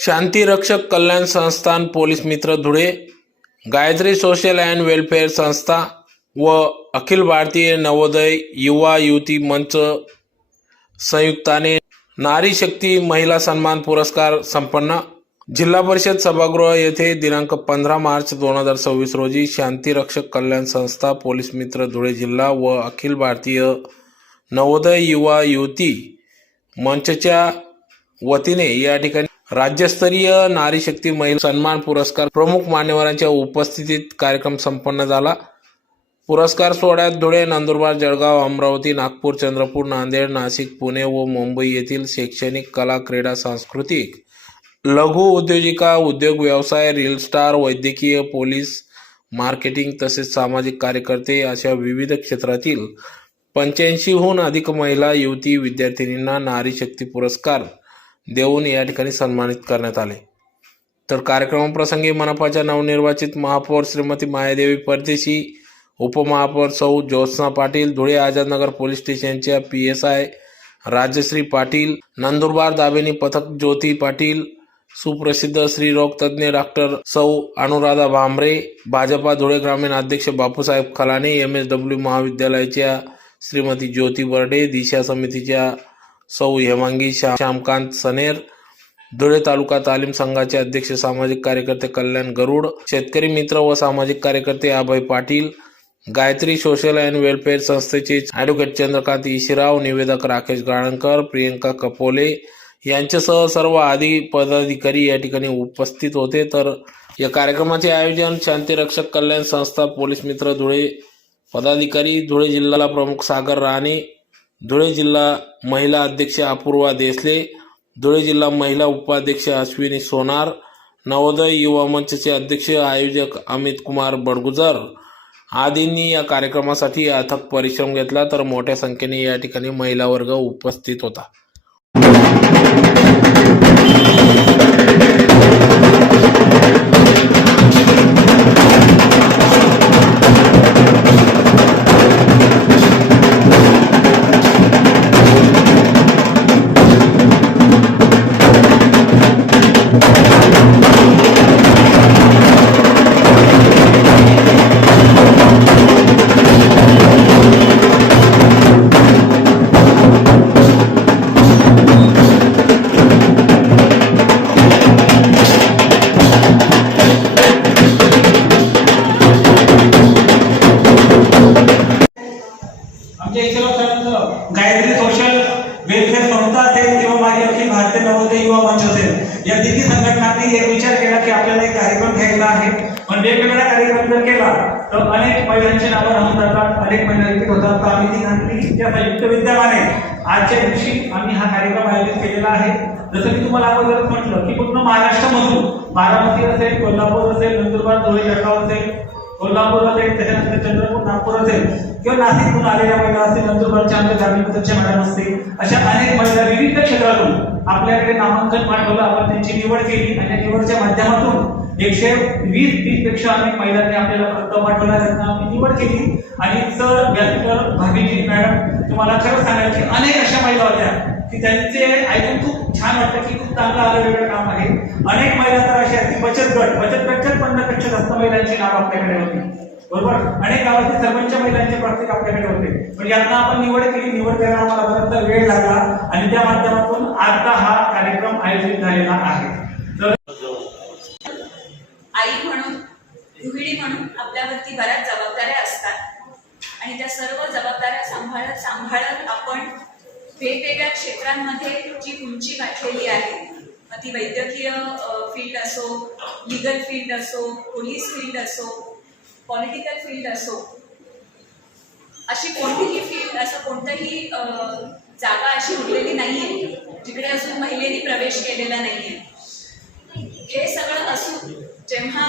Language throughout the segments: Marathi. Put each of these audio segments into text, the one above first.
शांतिरक्षक कल्याण संस्थान पोलीस मित्र Dhule, Gayatri social and welfare संस्था व अखिल भारतीय नवोदय युवा युवती मंच संयुक्ताने नारी शक्ती महिला सन्मान पुरस्कार संपन्न। जिल्हा परिषद सभागृह येथे दिनांक 15 मार्च 2026 रोजी शांतिरक्षक कल्याण संस्था पोलीस मित्र धुळे जिल्हा व अखिल भारतीय नवोदय युवा युवती मंचच्या वतीने या ठिकाणी राज्यस्तरीय नारी शक्ती महिला सन्मान पुरस्कार प्रमुख मान्यवरांच्या उपस्थितीत कार्यक्रम संपन्न झाला। पुरस्कार सोहळ्यात धुळे, नंदुरबार, जळगाव, अमरावती, नागपूर, चंद्रपूर, नांदेड, नाशिक, पुणे व मुंबई येथील शैक्षणिक, कला, क्रीडा, सांस्कृतिक, लघु उद्योजिका, उद्योग व्यवसाय, रील स्टार, वैद्यकीय, पोलीस, मार्केटिंग तसेच सामाजिक कार्यकर्ते अशा विविध क्षेत्रातील 85हून अधिक महिला युवती विद्यार्थिनींना नारी शक्ती पुरस्कार देऊन या ठिकाणी सन्मानित करण्यात आले। तर कार्यक्रमाप्रसंगी मनपाच्या नवनिर्वाचित महापौर श्रीमती मायादेवी परदेशी, उपमहापौर सौ ज्योत्सना पाटील, धुळे आझादनगर पोलीस स्टेशनच्या PSI राजश्री पाटील, नंदुरबार दाबेनी पथक ज्योती पाटील, सुप्रसिद्ध स्त्रीरोग तज्ञ डॉक्टर सौ अनुराधा भांबरे, भाजपा धुळे ग्रामीण अध्यक्ष बापूसाहेब खलाने, MSW महाविद्यालयाच्या श्रीमती ज्योती बर्डे, दिशा समितीच्या सौ हेमांगी श्यामकांत सनेर, धुळे तालुका तालीम संघाचे अध्यक्ष सामाजिक कार्यकर्ते कल्याण गरुड, शेतकरी मित्र व सामाजिक कार्यकर्ते Abhay Patil, Gayatri social and welfare संस्थेचे ॲडव्होकेट चंद्रकांत इशिराव, निवेदक राकेश गाळणकर, प्रियंका कपोले यांच्यासह सर्व आदी पदाधिकारी या ठिकाणी उपस्थित होते। तर या कार्यक्रमाचे आयोजन शांतिरक्षक कल्याण संस्था पोलीस मित्र धुळे पदाधिकारी, धुळे जिल्हा प्रमुख सागर राणे, धुळे जिल्हा महिला अध्यक्ष अपूर्वा देसले, धुळे जिल्हा महिला उपाध्यक्ष अश्विनी सोनार, नवोदय युवा मंचचे अध्यक्ष आयोजक अमित कुमार बडगुजर आदींनी या कार्यक्रमासाठी अथक परिश्रम घेतला। तर मोठ्या संख्येने या ठिकाणी महिला वर्ग उपस्थित होता। गायत्री सोशल वेलफेअर संस्था असेल किंवा माझी अखिल भारतीय नवोदय युवा मंच असेल, या तिन्ही संघटनांनी एक विचार केला की आपल्याला एक कार्यक्रम घ्यायचा आहे। पण वेगवेगळा कार्यक्रम जर केला तर अनेक महिलांची नावं राहून जातात, अनेक महिला रिपीट होतात। तर आम्ही तिघांच्या संयुक्त विद्यमाने आजच्या दिवशी आम्ही हा कार्यक्रम आयोजित केलेला आहे। जसं मी तुम्हाला अगोदरच म्हटलं की पूर्ण महाराष्ट्रामधून बारामती असेल, कोल्हापूर असेल, नंदुरबार, धुळे, जळगाव असेल, कोल्हापूर असेल, त्याच्यानंतर चंद्रपूर, नागपूर असेल किंवा नाशिकहून आलेल्या महिला असतील, नंदुरबारच्या आमच्या ग्रामीण पथकच्या मॅडम असतील, अशा अनेक महिला विविध क्षेत्रातून आपल्याकडे नामांकन पाठवलं, आपण त्यांची निवड केली आणि निवडच्या माध्यमातून 120-30 पेक्षा अनेक महिलांनी आपल्याला प्रस्ताव पाठवला, त्यांना आम्ही निवड केली। आणि सर, व्यासकर, भाभीजी, मॅडम, तुम्हाला खरं सांगायची अनेक अशा महिला होत्या की त्यांचे ऐकून खूप छान वाटतं की खूप चांगलं आलं वेगळं काम आहे। अनेक महिला तर अशा की बचत गटच्या 50पेक्षा जास्त महिलांची नाव आपल्याकडे होती, बरोबर। अनेक गावातील सरपंच महिलांचे प्रत्येक आपल्याकडे होते, पण यांना आपण निवड केली। निवड करायला आम्हाला बराचसा वेळ लागला आणि त्या माध्यमातून आता हा कार्यक्रम आयोजित झालेला आहे। तर आई म्हणून, गृहिणी म्हणून आपल्यावरती बऱ्याच जबाबदाऱ्या असतात आणि त्या सर्व जबाबदाऱ्या सांभाळत आपण वेगवेगळ्या क्षेत्रांमध्ये जी उंची गाठलेली आहे, ती वैद्यकीय फील्ड असो, लीगल फील्ड असो, पोलीस फील्ड असो, पॉलिटिकल फील्ड असो, अशी कोणतीही फील्ड, असं कोणतंही जागा अशी उरलेली नाहीये जिकडे अजून महिलेनी प्रवेश केलेला नाहीये। हे सगळं असून जेव्हा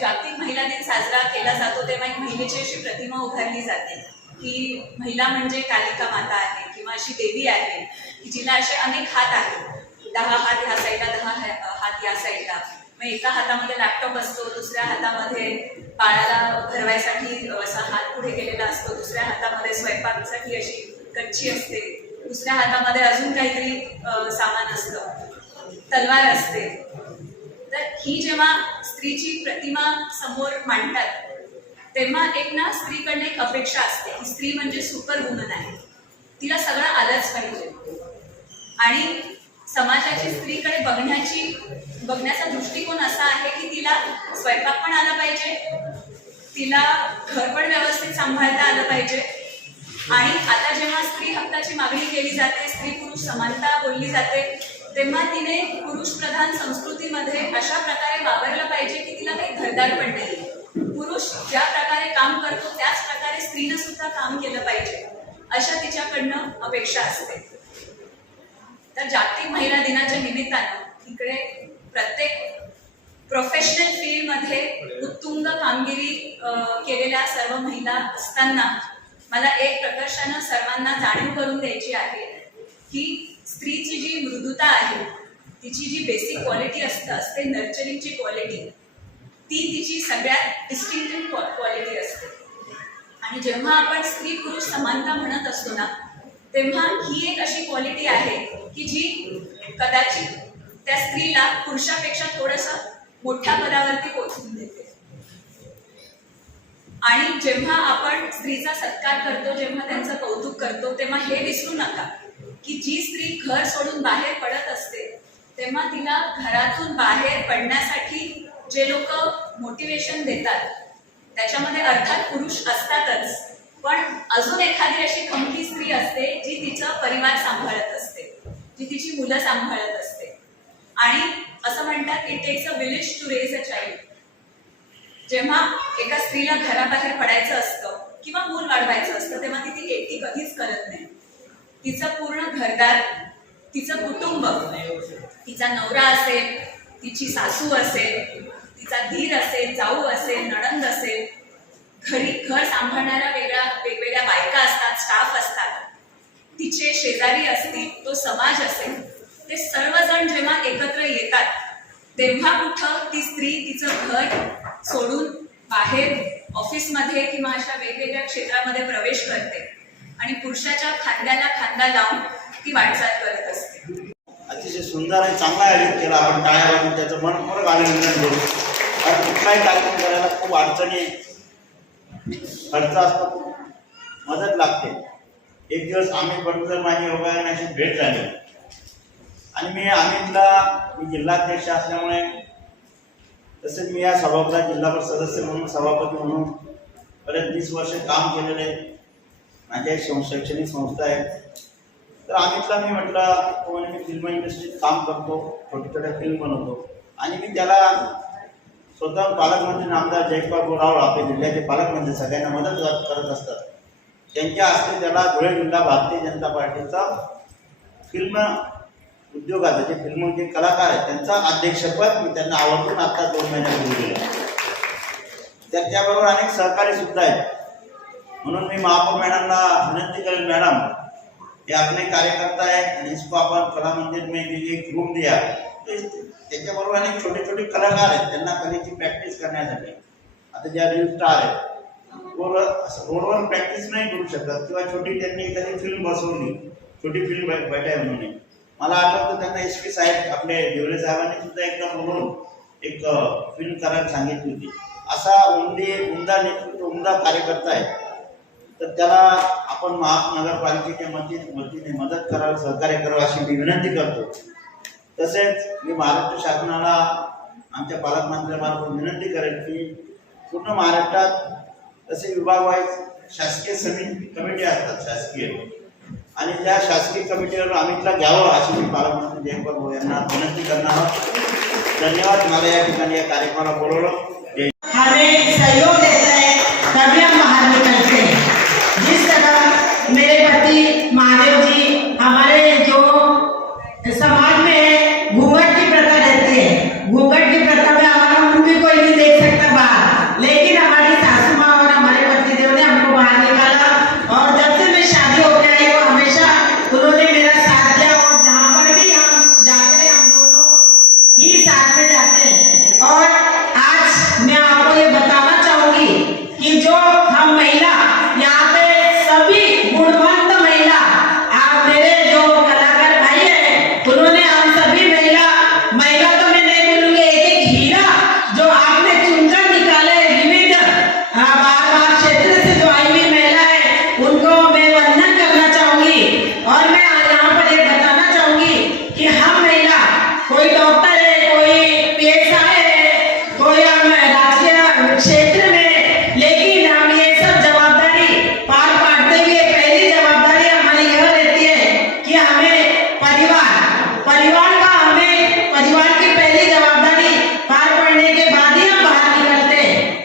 जागतिक महिला दिन साजरा केला जातो तेव्हा एक महिलेची अशी प्रतिमा उभारली जाते की महिला म्हणजे कालिका माता आहे किंवा अशी देवी आहे की जिला असे अनेक हात आहेत, 10 हात ह्या साईडला, 10 हात या साईडला। मग एका हातामध्ये लॅपटॉप असतो, दुसऱ्या हातामध्ये बाळाला भरवायसाठी असा हात पुढे केलेला असतो, दुसऱ्या हातामध्ये स्वयंपाकासाठी अशी कच्ची असते, दुसऱ्या हातामध्ये अजून काहीतरी सामान असतं, तलवार असते. तर ही जेव्हा स्त्रीची प्रतिमा समोर मांडतात तेव्हा एक ना स्त्रीकडनं एक अपेक्षा असते की स्त्री म्हणजे सुपर वुमन आहे, तिला सगळं आलंच पाहिजे. आणि समाजाची स्त्रीकडे बघण्याचा दृष्टिकोन असा आहे की तिला स्वयंपाक पण आला पाहिजे, तिला घर पण व्यवस्थित सांभाळता आलं पाहिजे. आणि आता जेव्हा स्त्री हक्काची मागणी केली जाते, स्त्री पुरुष समानता बोलली जाते, तेव्हा तिने पुरुष प्रधान संस्कृतीमध्ये अशा प्रकारे वावरलं पाहिजे की तिला काही घरदार पण नाही. पुरुष ज्या प्रकारे काम करतो त्याच प्रकारे स्त्रीनं सुद्धा काम केलं पाहिजे, अशा तिच्याकडनं अपेक्षा असते. तर जागतिक महिला दिनाच्या निमित्तानं इकडे प्रत्येक प्रोफेशनल फील्डमध्ये उत्तुंग कामगिरी केलेल्या सर्व महिला असताना मला एक प्रकर्षानं सर्वांना जाणीव करून द्यायची आहे की स्त्रीची जी मृदुता आहे, तिची जी बेसिक क्वालिटी असते नर्चरिंगची क्वालिटी, ती तिची सगळ्यात डिस्टिंक्टिव्ह क्वालिटी असते. आणि जेव्हा आपण स्त्री पुरुष समानता म्हणत असतो ना, तेव्हा ही एक अशी क्वालिटी आहे की जी कदाचित त्या स्त्रीला पुरुषापेक्षा थोडंसं मोठ्या पदावरती पोहोचवून देते. आणि जेव्हा आपण स्त्रीचा सत्कार करतो, जेव्हा त्यांचं कौतुक करतो, तेव्हा हे विसरू नका की जी स्त्री घर सोडून बाहेर पडत असते तेव्हा तिला घरातून बाहेर पडण्यासाठी जे लोक मोटिवेशन देतात त्याच्यामध्ये अर्थात पुरुष असतातच, पण अजून एखादी अशी खमकी स्त्री असते जी तिचा परिवार सांभाळत असते, जी तिची मुलं सांभाळत असते. आणि असं म्हणतात it takes a village to raise a child. जेव्हा एका स्त्रीला घराबाहेर पडायचं असतं किंवा मूल वाढवायचं असतं तेव्हा ती एकटी कधीच करत नाही. तिचं पूर्ण घरदार, तिचं कुटुंब, तिचा नवरा असेल, तिची सासू असेल, तिचा धीर असेल, जाऊ असेल, नणंद असेल, घरी घर सांभाळणाऱ्या वेगवेगळ्या बायका असतात, स्टाफ असतात, तिचे शेजारी असतील, तो समाज असेल, ते सर्वजण जेव्हा एकत्र येतात तेव्हा कुठं ती स्त्री तिचं घर सोडून बाहेर ऑफिसमध्ये किंवा अशा वेगवेगळ्या क्षेत्रामध्ये प्रवेश करते आणि पुरुषाच्या खांद्याला खांदा लावून ती वाटचाल करत असते. अतिशय सुंदर आणि चांगला आयोजित केला. आपण टाळ्या वाजून त्याचं मनपूर्वक अभिनंदन करू. कारण कुठलाही कार्यक्रम करायला खूप अडचणी, खर्च असतो, खूप मदत लागते. एक दिवस आम्ही बरोबर माझी योगायोगाची भेट झाली आणि मी मी जिल्हाध्यक्ष असल्यामुळे, तसेच मी या सभागृहात जिल्हा परिषद सदस्य म्हणून, सभापती म्हणून बरेच 20 वर्ष काम केलेले. माझ्या एक शैक्षणिक संस्था आहे. तर अमितला मी म्हटलं, मी फिल्म इंडस्ट्रीत काम करतो, छोट्या छोट्या फिल्म बनवतो. आणि मी त्याला स्वतः पालकमंत्री नामदार जयपालराव आपले जिल्ह्याचे पालकमंत्री सगळ्यांना मदत करत असतात. त्यांच्या हस्ते त्याला धुळे जिल्हा भारतीय जनता पार्टीचा फिल्म उद्योगाचा, जे फिल्मचे कलाकार आहेत त्यांचा अध्यक्षपद मी त्यांना आवर्जून आता 2 महिन्यापूर्वी दिलं. त्याच्याबरोबर अनेक सहकारी सुद्धा आहेत. म्हणून मी महापौर मॅडमला विनंती करेन, मॅडम हे आपले कार्यकर्ता आहे आणि इसको आपण कला मंदिर में एक रूम दिया. त्याच्याबरोबर अनेक छोटे छोटे कलाकार आहेत, त्यांना कलेची प्रॅक्टिस करण्यासाठी. आता ज्या रील स्टार आहेत रोडवर प्रॅक्टिस नाही करू शकत किंवा छोटी त्यांनी एखादी फिल्म बसवली, छोटी फिल्म बैठाय म्हणून. मला आठवतं त्यांना SP साहेब, आपले देवरे साहेबांनी सुद्धा एकदा बोलून एक फिल्म करायला सांगितली होती. असा उमदा नेतृत्व, उमदा कार्यकर्ता आहे. तर त्याला आपण महानगरपालिकेच्या वतीने मदत करावी, सहकार्य करावं अशी मी विनंती करतो. तसेच मी महाराष्ट्र शासनाला, आमच्या पालकमंत्र्यांमार्फत विनंती करेन की पूर्ण महाराष्ट्रात तसे विभागवाईज शासकीय कमिटी असतात शासकीय, आणि त्या शासकीय कमिटीवर अमितला घ्यावं अशी मी पालकमंत्री जयपाल भाऊ यांना विनंती करणार आहोत. धन्यवाद. मला या ठिकाणी या कार्यक्रमाला बोलवलं. हमें सहयोग देता है तभी हम बाहर निकलते हैं. जिस तरह मेरे पति महादेव जी हमारे जो समाज में घूंघट की प्रथा रहती है, घूंघट की प्रथा में हमारा मुंह भी कोई नहीं देख सकता बाहर, लेकिन हमारी सासू माँ और हमारे पतिदेव ने हमको बाहर निकाला. और जब से मैं शादी हो गई वो हमेशा उन्होंने मेरा साथ दिया. और जहाँ पर भी हम जाते हैं हम दोनों ही साथ में जाते हैं. और आज मैं आपको ये बताना चाहूंगी परिवार की पहली जवाबदारी पार पड़ने के बाद ही हम बाहर निकलते।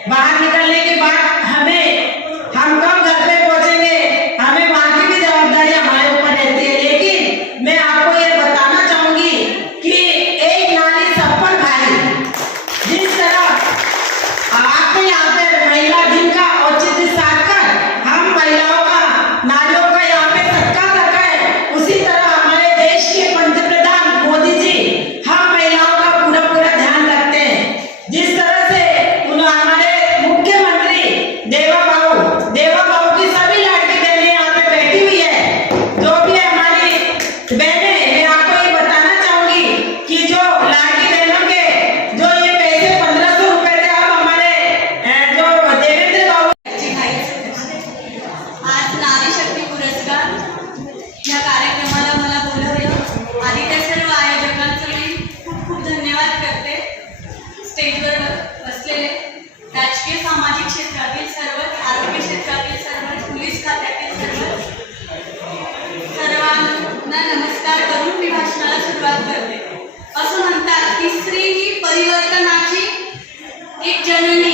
बाहर निकलने के बाद हम कब घर पे पहुंचेंगे, हमें वहां की भी जवाबदारी हमारे ऊपर रहती है। लेकिन मैं आपको ये बताना चाहूंगी कि एक नारी सब पर भारी। जिस तरह आपको यहाँ पे महिला दिन का औचित्य साध कर हम महिलाओं का, नारियों का यहाँ पे सत्कार रखा है, उसी तरह हमारे देश के पंतप्रधान मोदी जी हम महिलाओं का पूरा ध्यान रखते हैं। जिस तरह से हमारे मुख्यमंत्री देवा बाबू की सभी लाडली बहनें यहाँ पे बैठी हुई है। जो भी हमारी बहनें, मैं आपको ये बताना चाहूंगी कि जो लाडली बहनों के जो ये पैसे 1500 रुपए थे, अब हमारे जो देवेंद्र बाबू आज नारी शक्ती पुरस्कार या कार्यक्रमाला मला बोलवलं आधी त्या सर्व आयोजकांचं मी खूप धन्यवाद करते। स्टेजवर बसलेले राजकीय सामाजिक क्षेत्रातील सर्वच, आरोग्य क्षेत्रातील सर्वच, पोलीस खात्यातील सर्वांना नमस्कार करून मी भाषणाला सुरुवात करते। असं म्हणतात की स्त्री ही परिवर्तनाची एक जननी